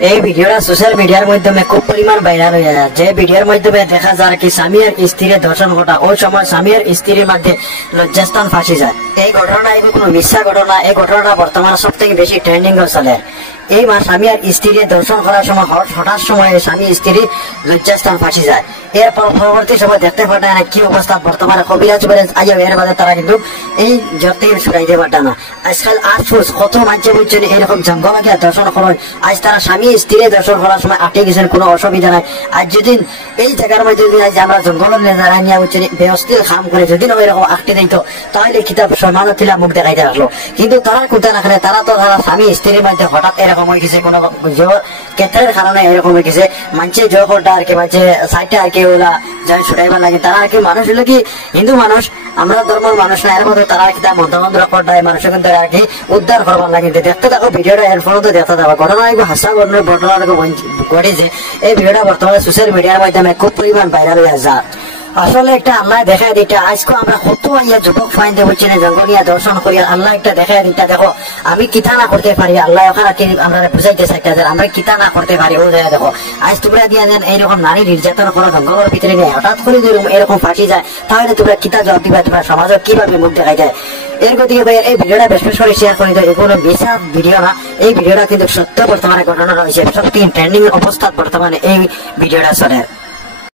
এই ভিডিওটা সোশ্যাল মিডিয়ার মাধ্যমে খুব পরিমাণ ভাইরাল হয়ে যায়। যে ভিডিওর মাধ্যমে দেখা যায় কি স্বামী আর স্ত্রীর ধর্ষণ ঘটা, ওই সময় স্বামী আর স্ত্রীর মধ্যে লজ্জাস্থান ফাঁসি যায়। এই ঘটনা এগুলো কোনো মিথ্যা ঘটনা, এই ঘটনাটা বর্তমানে সব থেকে বেশি ট্রেন্ডিং চলে। এই মা স্বামী আর স্ত্রীর দর্শন করার সময় হঠাৎ সময় স্বামী স্ত্রী লজ্জাস্থান ফাঁসি যায়। এরপর পরবর্তী সময় দেখতে পাঠায় না কি অবস্থা বর্তমানে কবিরাজ বলে আইয়া এর বাদে তারা কিন্তু এই জ্বর থেকে ছড়াইতে পারত না। আজকাল আফসোস কত মাঝে বুঝছেন এরকম জঙ্গলে গিয়ে দর্শন করেন, আজ তারা স্বামী স্ত্রী দর্শন করার সময় আটকে গেছেন, কোনো অসুবিধা নাই। আজ যদি এই জায়গার মধ্যে যদি আজ আমরা জঙ্গলের যারা নিয়ে বুঝছেন ব্যবস্থিত খাম করে যদি এরকম আটকে দিত তাহলে কিতাব সমান ছিল মুখ দেখাইতে আসলো। কিন্তু তারা কোথায় না খানে তারা তো তারা স্বামী স্ত্রীর মধ্যে হঠাৎ এরকম হয়ে গেছে, কোনো ক্ষেত্রের কারণে এরকম হয়ে গেছে। মানুষে জয়টা আর কি মানছে সাইডটা আর কি ওরা যাই ছুটাইবার লাগে। তারা আর কি মানুষ হলো কি হিন্দু মানুষ, আমরা ধর্মের মানুষ না, এর মধ্যে তারা আর কি তার মধ্যমন্ত্র করটায় মানুষের কিন্তু আর কি উদ্ধার করবার লাগে। দেখতে থাকো ভিডিওটা, এর ফলে তো দেখতে থাকো ঘটনা হাসা ঘটনা ঘটেছে। এই ভিডিওটা বর্তমানে সোশ্যাল মিডিয়ার মাধ্যমে খুব পরিমাণ ভাইরাল হয়ে যায়। আসলে একটা আল্লাহ দেখায় দিটা আজকে আমরা কত ইয়া যুবক ফাইন্দে হচ্ছে না জঙ্গলিয়া দর্শন করি, আল্লাহ একটা দেখায় দিটা দেখো আমি কিতা না করতে পারি, আল্লাহ ওখানে কি আমরা বুঝাইতে চাইতে আমরা কিতা না করতে পারি। ও জায়গা দেখো আজ তোমরা দিয়া দেন এইরকম নারী নির্যাতন করো জঙ্গলের ভিতরে নিয়ে হঠাৎ করে যদি এরকম ফাঁসি যায় তাহলে তোমরা কিতা জবাব দিবা, তোমরা সমাজের কিভাবে মুখ দেখাই যায়। এর গতিকে ভাই এই ভিডিওটা বেশ বেশ করে শেয়ার করে দাও। এগুলো বেশার ভিডিও না, এই ভিডিওটা কিন্তু সত্য বর্তমানে ঘটনা রয়েছে, সত্যি ট্রেন্ডিং অবস্থা বর্তমানে এই ভিডিওটা চলে।